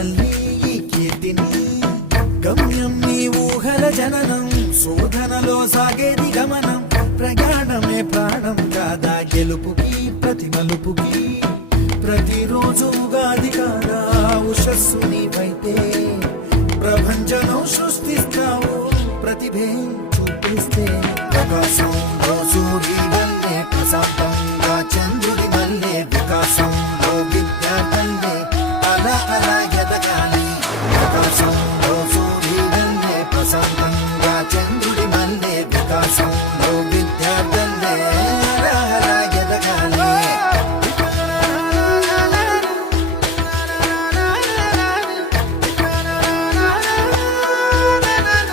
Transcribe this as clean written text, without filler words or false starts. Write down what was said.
మనల్ని ఈ కీర్తిని గమ్యం నీ ఊహల జననం శోధనలో సాగేది గమనం ప్రయాణమే ప్రాణం కాదా గెలుపుకి ప్రతి మలుపుకి ప్రతిరోజు ఉగాది కాదా ఉషస్సు నీవైతే ప్రభంజనం సృష్టిస్తావు ప్రతిభే చూపిస్తే ఆకాశంలో సూర్యుడు